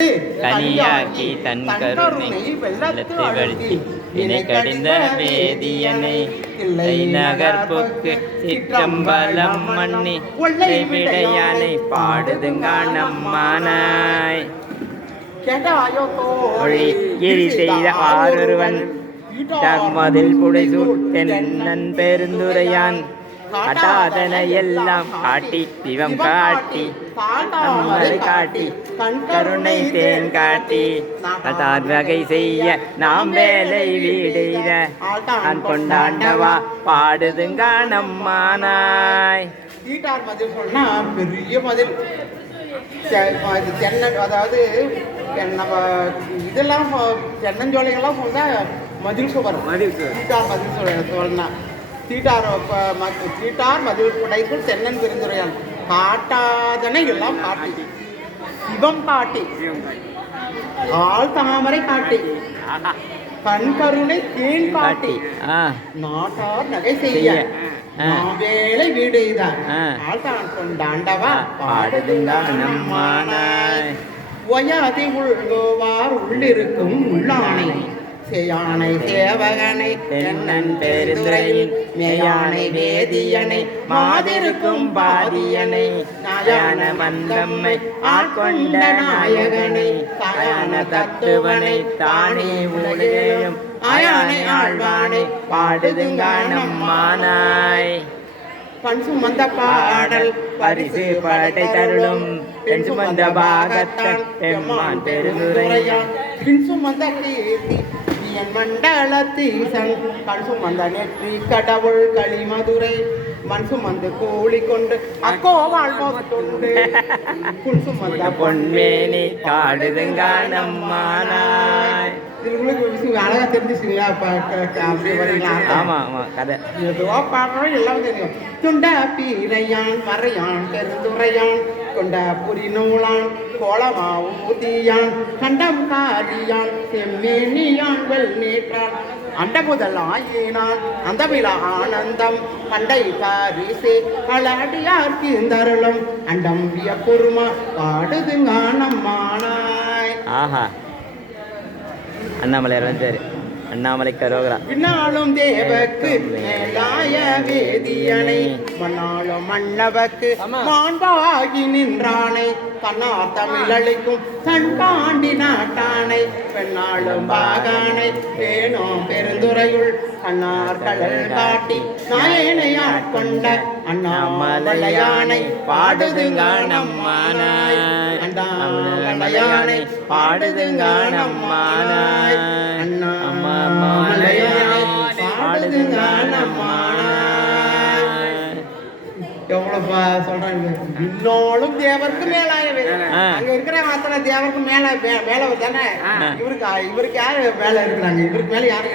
கனியாக்கி தன் கருணை வெள்ளத்தை வழுத்தி வினை கடிந்த வேதியனை இல்லை நகர்புக்கு சிற்றம்பலம் மண்ணி கொள்ளை விடையானை பாடுதுங்கானம்மானாய் எரி செய்த ஆரொருவன் மதில் புடைசூர் தென்னன் பெருந்துரையான் காட்டாதன எல்லாம் காட்டி சிவம் காட்டி காட்டி கருணை தேன் காட்டி தான் வகை செய்ய நாம் வேலை வீடைத நான் கொண்டாண்டவா பாடுதுங்க நம்மானாய். தீட்டார் மதில் சொன்னா பெரிய மதில் தென்னை, அதாவது நம்ம இதெல்லாம் தென்னஞ்சோலைகள்லாம் சொன்னா மதில் சுவர் தீட்டார் மதில் சொல்லலாம். தீட்டார் மதில் புடைக்குள் தென்னன் பெருந்துரையான் காட்டாதனை எல்லாம் காட்டி சிவம் காட்டி ஆள் தாமரை காட்டி கண் கருணை தேன் காட்டி நாட்டார் நகை செய்ய வேலை வீடு இதான் ஆள் தான் கொண்டாண்டவா பாடுதுங்க நம்மானாய். ஒயாதி உள்வார் உள்ளிருக்கும் உள்ளானை சேயானை சேவகனை தென்னன் பெருந்துரையின் மேயானை வேதியனை மாதிருக்கும் பாதியனை நாயான மந்தம்மை ஆட்கொண்ட நாயகனை தாயான தத்துவனை தானே உலகேயும் ஆயானை ஆழ்வானை பாடுதுங்க நம்மானாய். பண் சுமந்த பாடல் பரிசு படை தருளும் பெண் சுமந்த பாகத்தான் எம்மான் பெருந்துரையான் பின் சுமந்த கீர்த்தி மண்டலத்தீசன் கண் சுமந்த நெற்றி கடவுள் களிமதுரை மண் சுமந்து கூலி கொண்டு அக்கோ வாழ்வோண்டு புன் சுமந்த பொன்மேனி காடுதுங்க நம்மானாய். அழகா தெரிஞ்சுச்சுங்களா? அப்படி வரீங்களா? ஆமா ஆமா கதை எதுவோ பாடுறோம் எல்லாம் தெரியும். துண்ட பீரையான் மறையான் பெருந்துரையான் கொண்ட புரி நூலான் கோலமா ஊதியான் கண்டம் காரியான் செம்மேனியான் வெள் நீற்றான் அண்ட முதல் ஆயினான் அந்த விழா ஆனந்தம் பண்டை பாரிசே பலடியார்க்கு தருளும் அண்டம் வியப்புருமா பாடுதுங்க நம்மானாய். ஆஹா அண்ணாமலையார் வந்தாரு. அண்ணாமலை கரோகரா. பின்னாலும் தேவக்கு மேலாய வேதியனை மண்ணாலும் மன்னவக்கு மாண்பாகி நின்றானை கண்ணார் தமிழளிக்கும் தன் பாண்டி நாட்டானை பெண்ணாலும் பாகானை பேணோம் பெருந்துரையுள் கண்ணார் கடல் காட்டி நாயனை ஆட்கொண்ட அண்ணாமலையானை பாடுதுங்க நம்மானாய். அண்ணாமலையானை பாடுதுங்க நம்மானாய். அண்ணாமலையானை பாடுதுங்க நம்மானாய். எவ்வளவு சொல்றாங்க. இன்னோளும் தேவருக்கு மேலாய அங்க இருக்கிற அத்தனை தேவருக்கு மேல தானே இவருக்கு யாரு மேல இருக்கிறாங்க? இவருக்கு மேல யாரு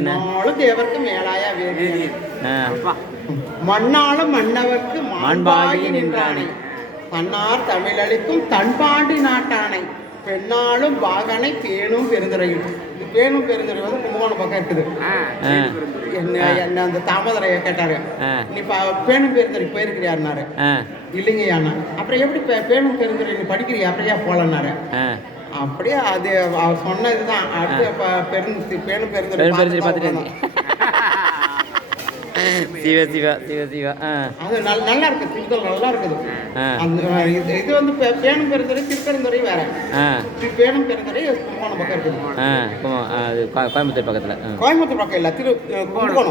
இன்னோளும் தேவருக்கு மேலாய வேதி மண்ணாலும் மன்னவர்க்கு மாண்பாகி நின்றானை தன்னார் தமிழளிக்கும் தன்பாண்டி நாட்டானை பெண்ணாலும் பாகனை பேணும் பெருந்துரையும். இது பேணும் பெருந்துரை வந்து கும்பகோணம் பக்கம் இருக்குது. என்ன அந்த தாமதரைய கேட்டாரு, நீ பேணும் பெருந்துரை போயிருக்கிறியாருனாரு. இல்லைங்கய்யாண்ணா. அப்புறம் எப்படி பேணும் பெருந்துரை நீ படிக்கிறியா? அப்படியா போலன்னாரு. அப்படியே அது அவர் சொன்னதுதான். அடுத்து பேணும் பெருந்துரை பார்த்துட்டு சிவ சிவா சிவ சிவா அது நல்லா இருக்கு. திருத்தல் நல்லா இருக்குது. இது வந்து பேணும் பெருந்துறை திருப்பெருந்துறை வேற. பேணும் பெருந்துறை கும்பகோணம் பக்கம் இருக்குது. கோயம்புத்தூர் பக்கத்துல. கோயம்புத்தூர் பக்கம் இல்ல,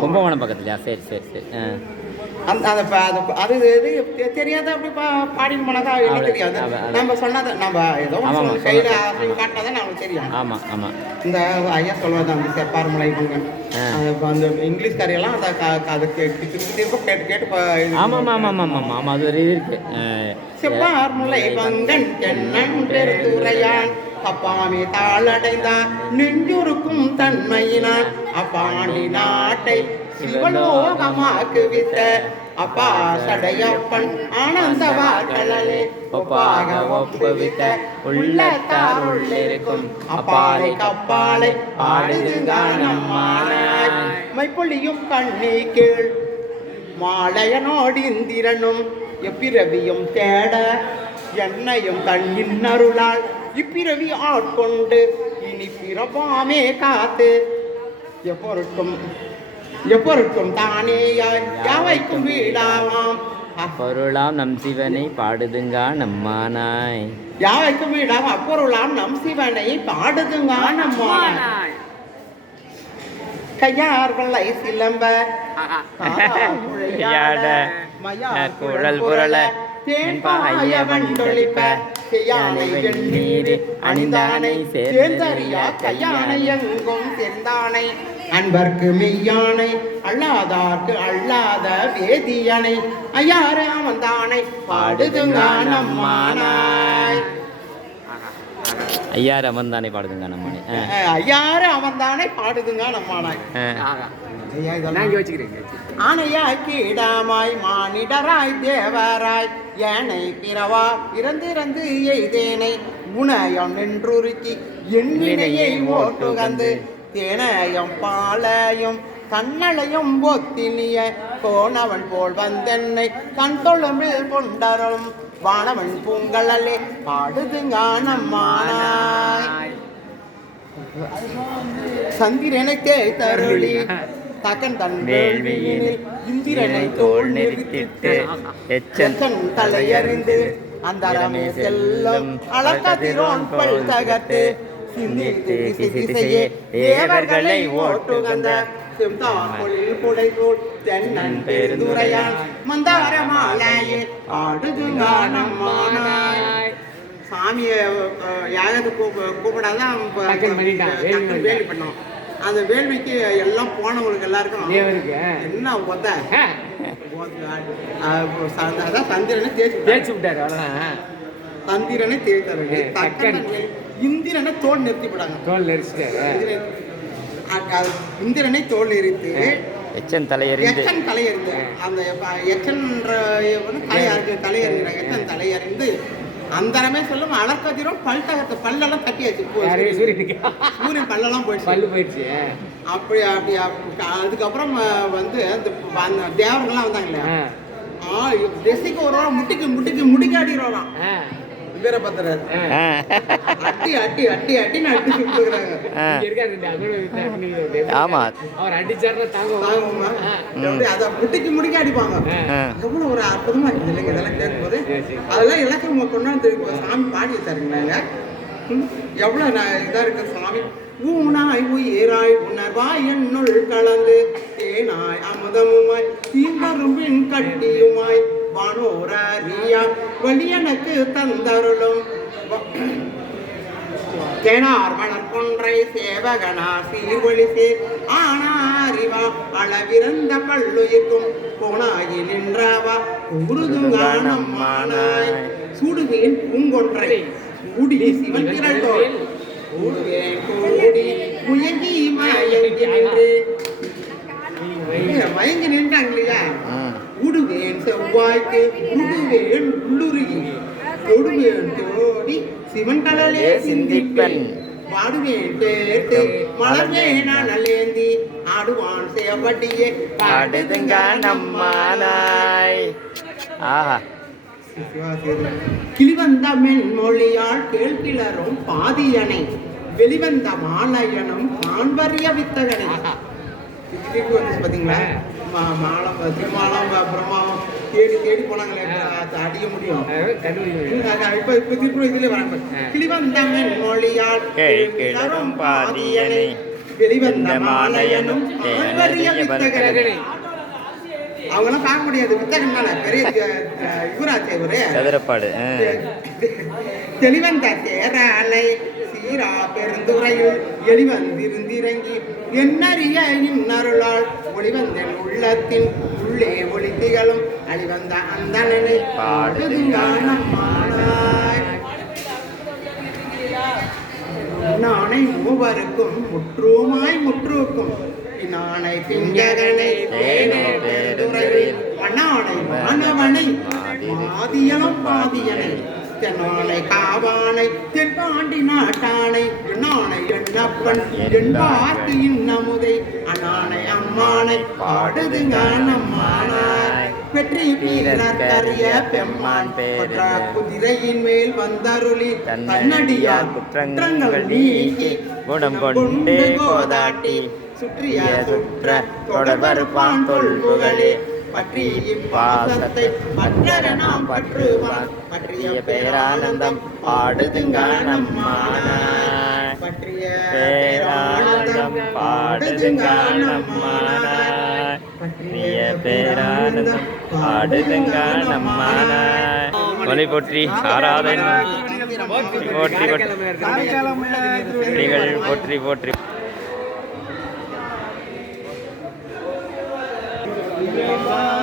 கும்பகோணம் பக்கத்துலயா? சரி சரி சரி. அது தெரியாத அப்படி பாடின்னு போனாக்கா என்ன தெரியாது. நம்ம சொன்னதை நம்ம ஏதோ கையில காட்டினாதான் நமக்கு தெரியும். ஆமா ஆமா. இந்த ஐயா சொல்லுவாங்க அந்த செப்பார்மலை பங்கன் அந்த இங்கிலீஷ் கரையெல்லாம் அதை திரும்ப கேட்டு ஆமா ஆமா ஆமா ஆமா ஆமா ஆமா அது ஒரு இருக்கு. செப்பார்முலை பங்கன் தென்னன் பெருந்துரையான் அப்பாமே தாளடைந்தார் நெஞ்சுருக்கும் தன்மையினான் அப்பாண்டி நாட்டை சிவலோகமாக்கு வித்த அப்பா சடையப்பன் ஆனந்தவார்களே ஒப்பாக ஒப்புவித்த உள்ளத்தார் உள்ளிருக்கும் அப்பாலை கப்பாலை பாடுதுங்க நம்மானாய். மைப்பொழியும் கண்ணி கீழ் மாலையனோடு இந்திரனும் எப்பிரவியும் தேட என்னையும் தன் இன்னருளால் இப்பிறவி ஆட்கொண்டு இனி பிறப்பாமே காத்து எப்பொருட்கும் தானேயாய் யாவைக்கும் வீடாவாம் பொருளாம் நம் சிவனை பாடுதுங்கா நம்மானாய். யாவைக்கும் வீடாம் அப்பொருளாம் நம் சிவனை பாடுதுங்கா நம்மானாய். கையார் வல்லை சிலம்ப குழல் புரள தேன்பாய வண்டொழிப்ப செய்யானை வெண்ணீர் அணிந்தானை சேர்ந்தறியா கையானை எங்கும் சேர்ந்தானை அன்பர்க்கு மெய்யானை அல்லாதார்க்கு அல்லாத வேதியனை ஐயாறு அவன்தானை பாடுதுங்கா நம்மானாய். ஐயாறு அவன்தானே பாடுதுங்க நம்மானே. ஐயாறு அவன்தானே பாடுதுங்க நம்மானாய். ஆனையாய் கீடாமாய் மானிடராய் தேவராய் ஏனை பிறவா இறந்திறந்து எய்தேனை உணையம் நின்றுருக்கி எண்ணினையை ஓட்டுகந்து தேனையும் பாலையும் கண்ணளையும் ஒத்தினிய போனவன் போல் வந்தென்னை கண் தொழுமில் கொண்டரும் வானவன் பூங்கலே பாடுதுங்க நம்மானாய். சந்திரனை தேய்தருளி தகன் தன் வேள்வியில் இந்திரனை தோள் நிறுத்திட்டு எச்சன் தலையறிந்து அந்தரமே செல்லும் அளக்கதிரோன் பல் தகத்து சிந்தித்து திசையே தேவர்களை ஓட்டுகந்த செம்தாமொழில் புடைகோள் தென்னன் பெருந்துரையான் மந்தார மாலையே பாடுதுங்க நம்மானாய். சாமியை யாகத்துக்கு கூப்பிடாதான் வேள்வி பண்ணோம். அந்த வேள்விக்கு எல்லாம் போனவங்களுக்கு எல்லாருக்கும் என்ன ஒத்த அதான் சந்திரனை தேய்ச்சி விட்டாரு. அவ்வளோதான் சந்திரனை தேய்த்தாரு. இந்திரனை தோல் நிறுத்தி விடாங்க. தோல் நெரிச்சிட்டாரு. இந்திரனை தோல் நிறுத்தி எச்சன் தலையறிந்து அந்த எச்சன்ற தலையறிகிறாங்க. எச்சன் தலையறிந்து அந்தரமே சொல்லும் அளக்கதிரும் பல்லெல்லாம் தட்டியாச்சு. சூரியன் பல்லெல்லாம் போயிடுச்சு. அப்படி அதுக்கப்புறம் வந்து அந்த தேவர்கள்லாம் வந்தாங்களே திசைக்கு ஒரு வாரம் முடிக்காடிடுறான் வீரபத்திரர். அட்டி அட்டி அட்டி அட்டின்னு அடிச்சு கொடுக்குறாங்க. அவர் அடிச்சாருன்னா தாங்குமா அதை முடிக்க அடிப்பாங்க. எவ்வளவு ஒரு அற்புதமா இருக்குது இல்லைங்க இதெல்லாம் கேட்கும்போது. அதெல்லாம் எல்லாத்தையும் கொண்டாந்து சாமி பாடி வச்சாருங்களாங்க. எவ்வளவு இதா இருக்கு சாமி. ஊனாய் உயிராய் உணர்வாய் என்னுள் கலந்து தேனாய் அமுதமுமாய் தீங்கரும்பின் கட்டியுமாய் வானோரியா வலியனுக்கு தந்தருளும் கேனார் வளர்கொன்றை சேவகனா சீர்வழிசே ஆனாரிவா அளவிறந்த பல்லுயிர்க்கும் போனாகி நின்றவா உருதுங்கானம் மானாய். சூடுவேன் பூங்கொன்றை கூடி சிவன் திரட்டோள் கூடுவேன் கூடி முயங்கி மயங்கி நின்றாங்க இல்லையா. உடுவேன் செவ்வாய்க்கு உடுவேன் உள்ளுருகி தொடுவேன் தோடி சிவன் கடலே சிந்திப்பன் பாடுவேன் பேர்த்து மலர்வேன் நலேந்தி ஆடுவான் சேவட்டியே பாடுதுங்க நம்மானாய். கிளிவந்த மென்மொழியால் கேள்கிளரும் பாதியனை வெளிவந்த மாலையனும் காண்பறிய வித்தகனை. பாத்தீங்களா மாலம் திருமாலம் பிரம்மாவும் தேடி போனாங்களே அடிக்க முடியும். இப்ப திருப்பூர் இதுல வராங்க. கிளிவந்த மென்மொழியால் கேள்கிளரும் பாதியனை வெளிவந்த மாலையனும் காண்பறிய வித்தகனை. அவங்களாம் பார்க்க முடியாது. வித்தகனால பெரிய யுவராஜ் இவரு தெளிவந்த தேரலை சீரா பெருந்துறையில் எளிவந்திருந்திறங்கி என்னறிய இன்னருளால் ஒளிவந்தன் உள்ளத்தின் உள்ளே ஒளித்திகளும் அழிவந்த அந்தனனை பாடுதுங்கானமானாய். நானை மூவருக்கும் முற்றுமாய் முற்றுக்கும் நானை பிஞ்சகனை மண்ணானை மாணவனை மாதியலம் பாதியனை தென்னானை காவானை தென்பாண்டி நாட்டானை என்னானை எண்ணப்பன் என்பார்க்கு இன்னமுதை அண்ணானை அம்மானை பாடுதுங்க நம்மானாய். வெற்றி வீரர்க்கரிய பெம்மான் பேர் குதிரையின் மேல் வந்தருளி தன்னடியார் குற்றங்கள் நீக்கி குணம் கொண்டு கோதாட்டி சுற்றிய சுற்ற தொடர்பருப்பான் தொல்புகளே பற்றி இப்பாசத்தை பற்றற நாம் பற்றுவான் பற்றிய பேரானந்தம் பாடுதுங்க நம்மானாய் பற்றிய பேரானந்தம் பாடுதுங்க நம்மானாய் பற்றிய பேரானந்தம் பாடுதுங்க நம்மானாய் ஒலி போற்றி ஆராதனை போற்றி போற்றி போற்றி போற்றி Yeah.